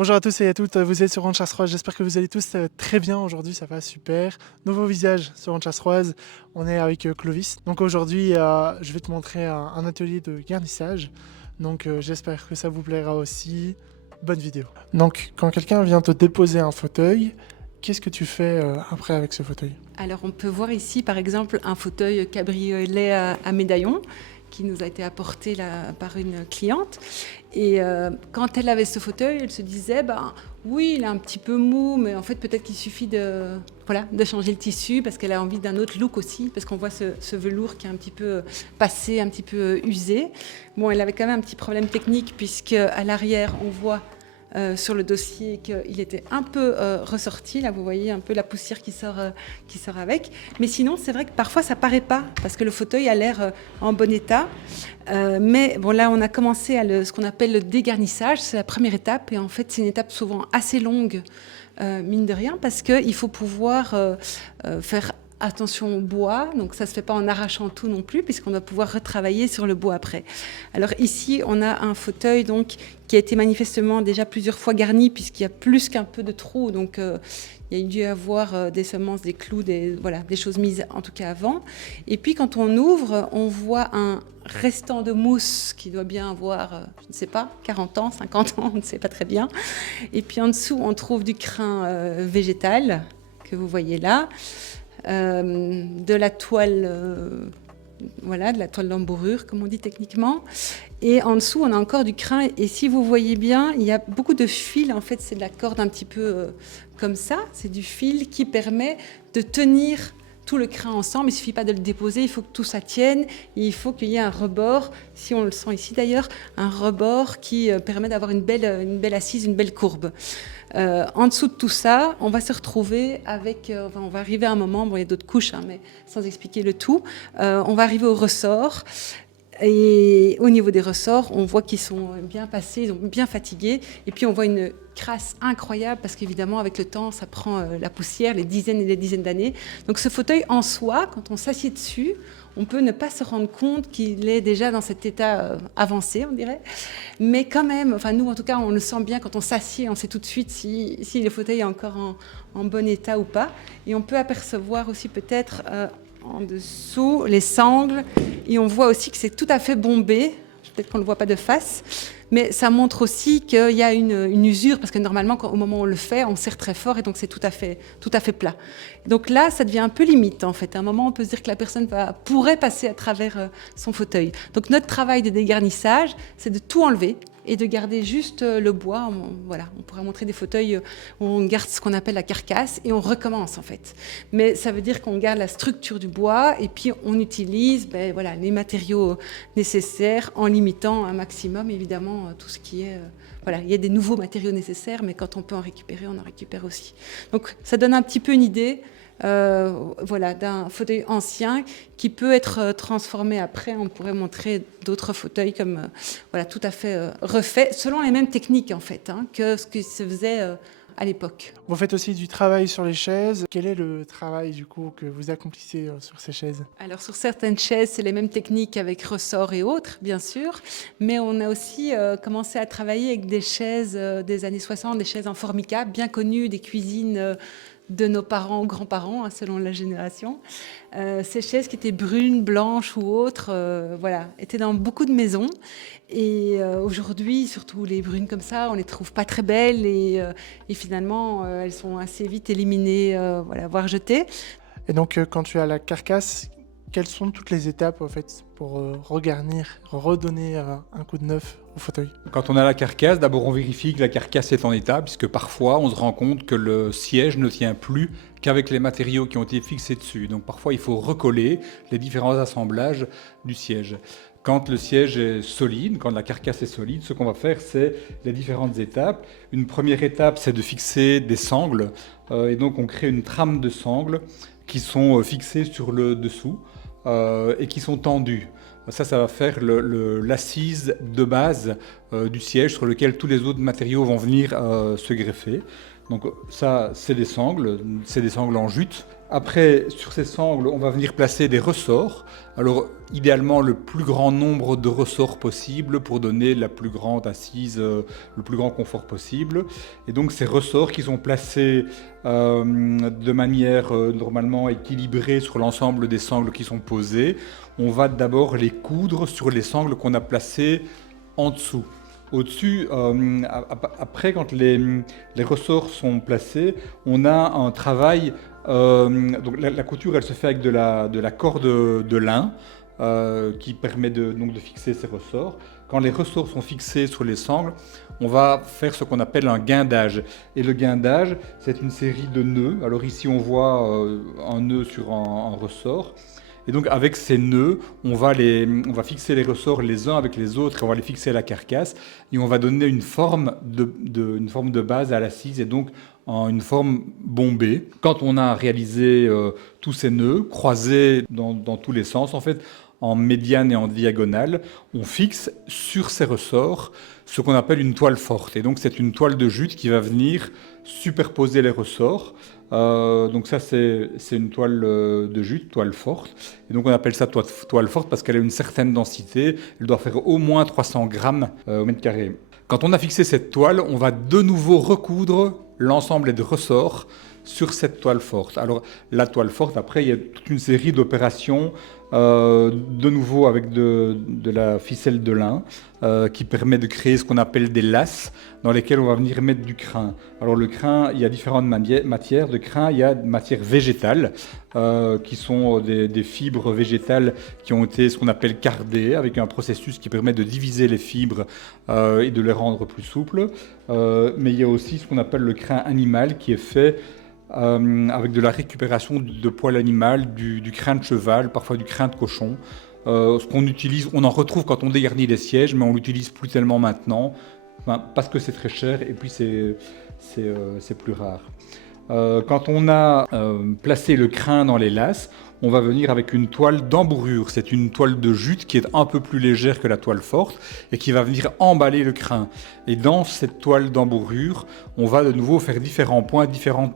Bonjour à tous et à toutes, vous êtes sur Ronde-Charleroi, j'espère que vous allez tous très bien aujourd'hui, ça va super. Nouveau visage sur Ronde-Charleroi, on est avec Clovis. Donc aujourd'hui, je vais te montrer un atelier de garnissage, donc j'espère que ça vous plaira aussi. Bonne vidéo. Donc quand quelqu'un vient te déposer un fauteuil, qu'est-ce que tu fais après avec ce fauteuil? Alors on peut voir ici par exemple un fauteuil cabriolet à médaillon qui nous a été apporté là, par une cliente. Et quand elle avait ce fauteuil, elle se disait, oui, il est un petit peu mou, mais en fait peut-être qu'il suffit de changer le tissu parce qu'elle a envie d'un autre look aussi, parce qu'on voit ce velours qui est un petit peu passé, un petit peu usé. Bon, elle avait quand même un petit problème technique puisque à l'arrière, on voit sur le dossier qu'il était un peu ressorti. Là, vous voyez un peu la poussière qui sort avec. Mais sinon, c'est vrai que parfois, ça paraît pas, parce que le fauteuil a l'air en bon état. Mais bon, là, on a commencé ce qu'on appelle le dégarnissage. C'est la première étape. Et en fait, c'est une étape souvent assez longue, mine de rien, parce qu'il faut pouvoir faire attention au bois, donc ça ne se fait pas en arrachant tout non plus, puisqu'on va pouvoir retravailler sur le bois après. Alors ici, on a un fauteuil donc, qui a été manifestement déjà plusieurs fois garni, puisqu'il y a plus qu'un peu de trous, donc il y a dû avoir des semences, des clous, des choses mises en tout cas avant. Et puis quand on ouvre, on voit un restant de mousse qui doit bien avoir, je ne sais pas, 40 ans, 50 ans, on ne sait pas très bien. Et puis en dessous, on trouve du crin végétal, que vous voyez là. De la toile, de la toile d'embourrure, comme on dit techniquement. Et en dessous, on a encore du crin. Et si vous voyez bien, il y a beaucoup de fils. En fait, c'est de la corde un petit peu comme ça. C'est du fil qui permet de tenir tout le crin ensemble. Il ne suffit pas de le déposer, il faut que tout ça tienne. Et il faut qu'il y ait un rebord, si on le sent ici d'ailleurs, un rebord qui permet d'avoir une belle assise, une belle courbe. En dessous de tout ça, on va se retrouver avec, on va arriver à un moment, il y a d'autres couches, mais sans expliquer le tout, on va arriver au ressort. Et au niveau des ressorts, on voit qu'ils sont bien passés, ils sont bien fatigués. Et puis on voit une crasse incroyable parce qu'évidemment, avec le temps, ça prend la poussière, les dizaines et les dizaines d'années. Donc ce fauteuil en soi, quand on s'assied dessus, on peut ne pas se rendre compte qu'il est déjà dans cet état avancé, on dirait. Mais quand même, enfin nous en tout cas, on le sent bien quand on s'assied, on sait tout de suite si le fauteuil est encore en bon état ou pas. Et on peut apercevoir aussi peut-être en dessous les sangles, et on voit aussi que c'est tout à fait bombé. Peut-être qu'on ne le voit pas de face, mais ça montre aussi qu'il y a une usure, parce que normalement, au moment où on le fait, on serre très fort, et donc c'est tout à fait plat. Donc là, ça devient un peu limite, en fait. À un moment, on peut se dire que la personne pourrait passer à travers son fauteuil. Donc notre travail de dégarnissage, c'est de tout enlever, et de garder juste le bois. On pourra montrer des fauteuils où on garde ce qu'on appelle la carcasse et on recommence en fait. Mais ça veut dire qu'on garde la structure du bois et puis on utilise les matériaux nécessaires en limitant un maximum évidemment tout ce qui est... il y a des nouveaux matériaux nécessaires, mais quand on peut en récupérer, on en récupère aussi. Donc ça donne un petit peu une idée d'un fauteuil ancien qui peut être transformé après. On pourrait montrer d'autres fauteuils comme tout à fait refaits selon les mêmes techniques en fait que ce qui se faisait à l'époque. Vous faites aussi du travail sur les chaises. Quel est le travail du coup que vous accomplissez sur ces chaises? Alors sur certaines chaises, c'est les mêmes techniques avec ressort et autres, bien sûr, mais on a aussi commencé à travailler avec des chaises des années 60, des chaises en formica, bien connues des cuisines de nos parents ou grands-parents, selon la génération. Ces chaises qui étaient brunes, blanches ou autres, étaient dans beaucoup de maisons. Et aujourd'hui, surtout les brunes comme ça, on les trouve pas très belles et finalement, elles sont assez vite éliminées, voire jetées. Et donc quand tu as la carcasse, quelles sont toutes les étapes en fait pour regarnir, redonner un coup de neuf au fauteuil? Quand on a la carcasse, d'abord on vérifie que la carcasse est en état, puisque parfois on se rend compte que le siège ne tient plus qu'avec les matériaux qui ont été fixés dessus. Donc parfois il faut recoller les différents assemblages du siège. Quand le siège est solide, quand la carcasse est solide, ce qu'on va faire, c'est les différentes étapes. Une première étape, c'est de fixer des sangles, et donc on crée une trame de sangles qui sont fixées sur le dessous et qui sont tendues. Ça va faire l'assise de base du siège sur lequel tous les autres matériaux vont venir se greffer. Donc ça, c'est des sangles en jute. Après, sur ces sangles, on va venir placer des ressorts. Alors, idéalement, le plus grand nombre de ressorts possible pour donner la plus grande assise, le plus grand confort possible. Et donc, ces ressorts qui sont placés de manière normalement équilibrée sur l'ensemble des sangles qui sont posées, on va d'abord les coudre sur les sangles qu'on a placées en dessous. Au-dessus, après, quand les ressorts sont placés, on a un travail. Donc la couture, elle se fait avec de la corde de lin qui permet donc de fixer ces ressorts. Quand les ressorts sont fixés sur les sangles, on va faire ce qu'on appelle un guindage. Et le guindage, c'est une série de nœuds. Alors ici, on voit un nœud sur un ressort. Et donc avec ces nœuds, on va fixer les ressorts les uns avec les autres et on va les fixer à la carcasse et on va donner une forme de base à l'assise et donc une forme bombée. Quand on a réalisé tous ces nœuds croisés dans tous les sens, en fait, en médiane et en diagonale, on fixe sur ces ressorts ce qu'on appelle une toile forte. Et donc c'est une toile de jute qui va venir superposer les ressorts. Donc ça c'est une toile de jute, toile forte. Et donc on appelle ça toile forte parce qu'elle a une certaine densité. Elle doit faire au moins 300 grammes au mètre carré. Quand on a fixé cette toile, on va de nouveau recoudre l'ensemble des ressorts sur cette toile forte. Alors la toile forte, après, il y a toute une série d'opérations, de nouveau avec de la ficelle de lin, qui permet de créer ce qu'on appelle des lasses, dans lesquelles on va venir mettre du crin. Alors le crin, il y a différentes matières de crin. Il y a des matières végétales, qui sont des fibres végétales qui ont été ce qu'on appelle cardées, avec un processus qui permet de diviser les fibres et de les rendre plus souples. Mais il y a aussi ce qu'on appelle le crin animal, qui est fait avec de la récupération de poil animal, du crin de cheval, parfois du crin de cochon. Ce qu'on utilise, on en retrouve quand on dégarnit les sièges, mais on l'utilise plus tellement maintenant, parce que c'est très cher et puis c'est plus rare. Quand on a placé le crin dans les lasses, on va venir avec une toile d'embourrure. C'est une toile de jute qui est un peu plus légère que la toile forte et qui va venir emballer le crin. Et dans cette toile d'embourrure, on va de nouveau faire différents points, différentes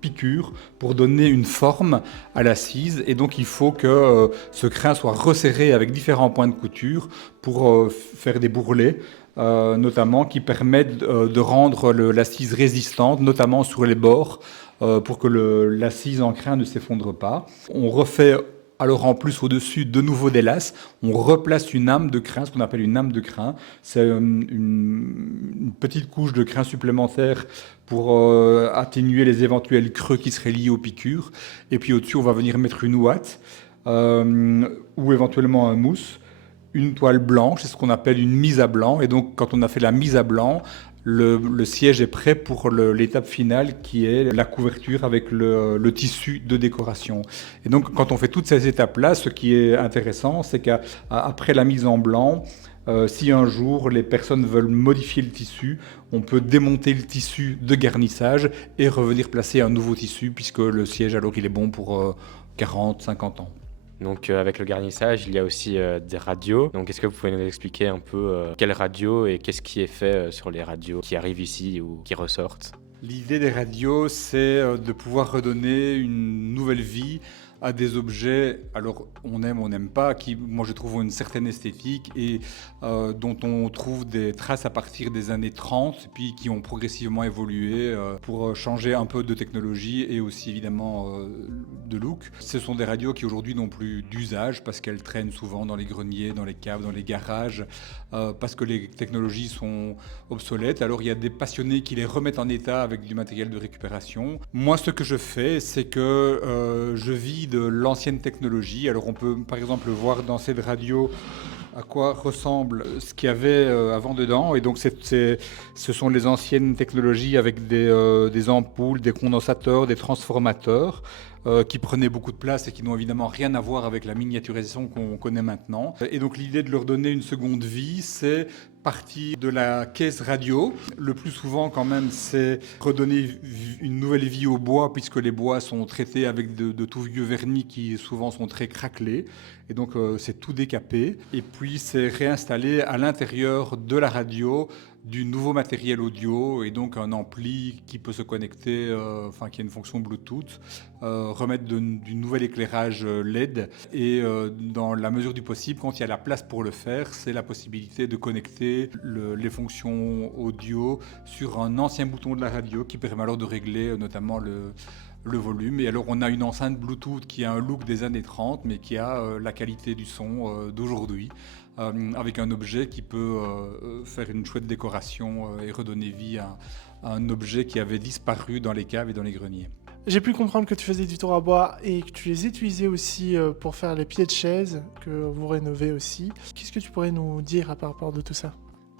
piqûres pour donner une forme à l'assise. Et donc il faut que ce crin soit resserré avec différents points de couture pour faire des bourrelets. Notamment qui permettent de rendre l'assise résistante, notamment sur les bords, pour que l'assise en crin ne s'effondre pas. On refait alors en plus au-dessus de nouveau des lasses, on replace une âme de crin, ce qu'on appelle une âme de crin. C'est une petite couche de crin supplémentaire pour atténuer les éventuels creux qui seraient liés aux piqûres. Et puis au-dessus, on va venir mettre une ouate ou éventuellement un mousse. Une toile blanche, c'est ce qu'on appelle une mise à blanc. Et donc, quand on a fait la mise à blanc, le siège est prêt pour l'étape finale qui est la couverture avec le tissu de décoration. Et donc, quand on fait toutes ces étapes-là, ce qui est intéressant, c'est qu'après la mise en blanc, si un jour les personnes veulent modifier le tissu, on peut démonter le tissu de garnissage et revenir placer un nouveau tissu, puisque le siège, alors, il est bon pour 40, 50 ans. Donc avec le garnissage, il y a aussi des radios. Donc est-ce que vous pouvez nous expliquer un peu quelles radios et qu'est-ce qui est fait sur les radios qui arrivent ici ou qui ressortent? L'idée des radios, c'est de pouvoir redonner une nouvelle vie à des objets, alors on aime, on n'aime pas, qui, moi je trouve, ont une certaine esthétique et dont on trouve des traces à partir des années 30, puis qui ont progressivement évolué pour changer un peu de technologie et aussi évidemment de look. Ce sont des radios qui aujourd'hui n'ont plus d'usage parce qu'elles traînent souvent dans les greniers, dans les caves, dans les garages, parce que les technologies sont obsolètes. Alors il y a des passionnés qui les remettent en état avec du matériel de récupération. Moi, ce que je fais, c'est que je vis de l'ancienne technologie. Alors on peut par exemple voir dans cette radio à quoi ressemble ce qu'il y avait avant dedans. Et donc ce sont les anciennes technologies avec des ampoules, des condensateurs, des transformateurs qui prenaient beaucoup de place et qui n'ont évidemment rien à voir avec la miniaturisation qu'on connaît maintenant. Et donc l'idée de leur donner une seconde vie, c'est partir de la caisse radio. Le plus souvent quand même, c'est redonner une nouvelle vie au bois, puisque les bois sont traités avec de tout vieux vernis qui souvent sont très craquelés. Et donc c'est tout décapé. Et puis c'est réinstaller à l'intérieur de la radio du nouveau matériel audio et donc un ampli qui peut se connecter, qui a une fonction Bluetooth, remettre du nouvel éclairage LED et dans la mesure du possible, quand il y a la place pour le faire, c'est la possibilité de connecter les fonctions audio sur un ancien bouton de la radio qui permet alors de régler notamment le volume. Et alors on a une enceinte Bluetooth qui a un look des années 30 mais qui a la qualité du son d'aujourd'hui. Avec un objet qui peut faire une chouette décoration et redonner vie à un objet qui avait disparu dans les caves et dans les greniers. J'ai pu comprendre que tu faisais du tour à bois et que tu les utilisais aussi pour faire les pieds de chaise, que vous rénovez aussi. Qu'est-ce que tu pourrais nous dire à rapport de tout ça ?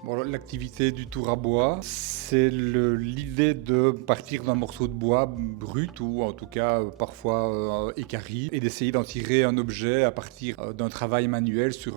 Bon, l'activité du tour à bois, c'est l'idée de partir d'un morceau de bois brut ou en tout cas parfois équarri et d'essayer d'en tirer un objet à partir d'un travail manuel sur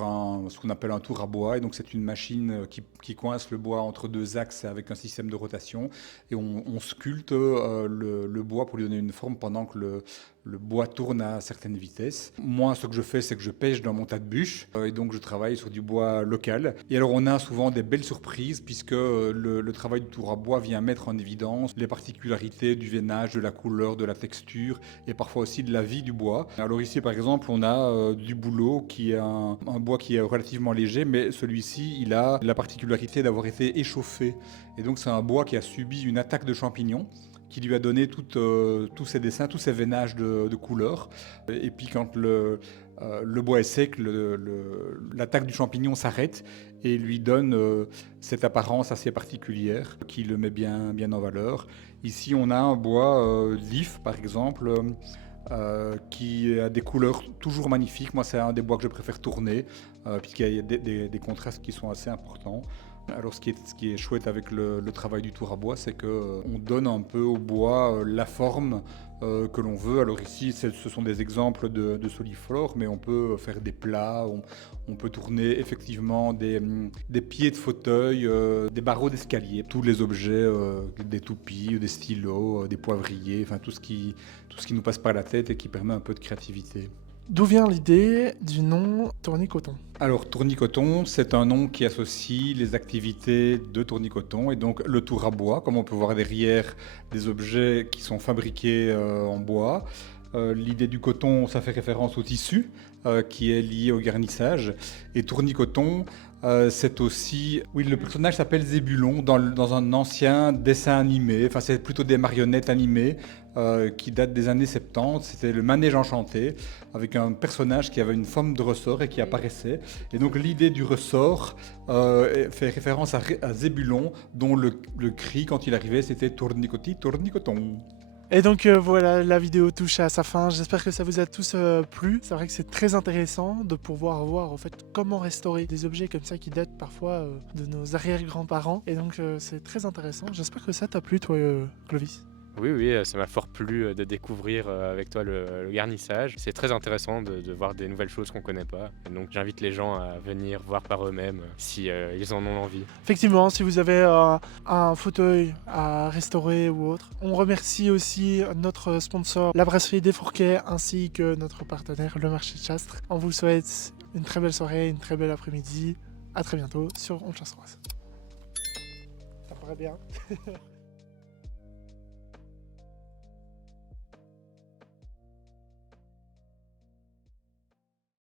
ce qu'on appelle un tour à bois. Et donc c'est une machine qui coince le bois entre deux axes avec un système de rotation et on sculpte le bois pour lui donner une forme pendant que le bois tourne à certaines vitesses. Moi, ce que je fais, c'est que je pêche dans mon tas de bûches et donc je travaille sur du bois local. Et alors, on a souvent des belles surprises puisque le travail du tour à bois vient mettre en évidence les particularités du veinage, de la couleur, de la texture et parfois aussi de la vie du bois. Alors ici, par exemple, on a du bouleau qui est un bois qui est relativement léger, mais celui-ci, il a la particularité d'avoir été échauffé. Et donc, c'est un bois qui a subi une attaque de champignons qui lui a donné tous ses dessins, tous ses veinages de couleurs. Et puis quand le bois est sec, l'attaque du champignon s'arrête et lui donne cette apparence assez particulière qui le met bien en valeur. Ici, on a un bois vif, par exemple, qui a des couleurs toujours magnifiques. Moi, c'est un des bois que je préfère tourner, puisqu'il y a des contrastes qui sont assez importants. Alors ce qui est chouette avec le travail du tour à bois, c'est qu'on donne un peu au bois la forme que l'on veut. Alors ici, ce sont des exemples de soliflore, mais on peut faire des plats, on peut tourner effectivement des pieds de fauteuil, des barreaux d'escalier, tous les objets, des toupies, des stylos, des poivriers, enfin tout ce qui nous passe par la tête et qui permet un peu de créativité. D'où vient l'idée du nom Tournicoton ? Alors Tournicoton, c'est un nom qui associe les activités de Tournicoton et donc le tour à bois, comme on peut voir derrière des objets qui sont fabriqués en bois. L'idée du coton, ça fait référence au tissu qui est lié au garnissage. Et Tournicoton, c'est aussi... Oui, le personnage s'appelle Zébulon dans un ancien dessin animé. Enfin, c'est plutôt des marionnettes animées qui datent des années 70. C'était le Manège Enchanté avec un personnage qui avait une forme de ressort et qui apparaissait. Et donc l'idée du ressort fait référence à Zébulon dont le cri quand il arrivait c'était Tournicoti, Tournicoton. Et donc voilà, la vidéo touche à sa fin. J'espère que ça vous a tous plu. C'est vrai que c'est très intéressant de pouvoir voir en fait comment restaurer des objets comme ça qui datent parfois de nos arrière-grands-parents. Et donc c'est très intéressant. J'espère que ça t'a plu toi, Clovis. Oui, ça m'a fort plu de découvrir avec toi le garnissage. C'est très intéressant de voir des nouvelles choses qu'on ne connaît pas. Et donc j'invite les gens à venir voir par eux-mêmes si ils en ont envie. Effectivement, si vous avez un fauteuil à restaurer ou autre. On remercie aussi notre sponsor, la Brasserie des Fourquets, ainsi que notre partenaire, le Marché de Chastres. On vous souhaite une très belle soirée, une très belle après-midi. À très bientôt sur On Chasse Roise. Ça paraît bien.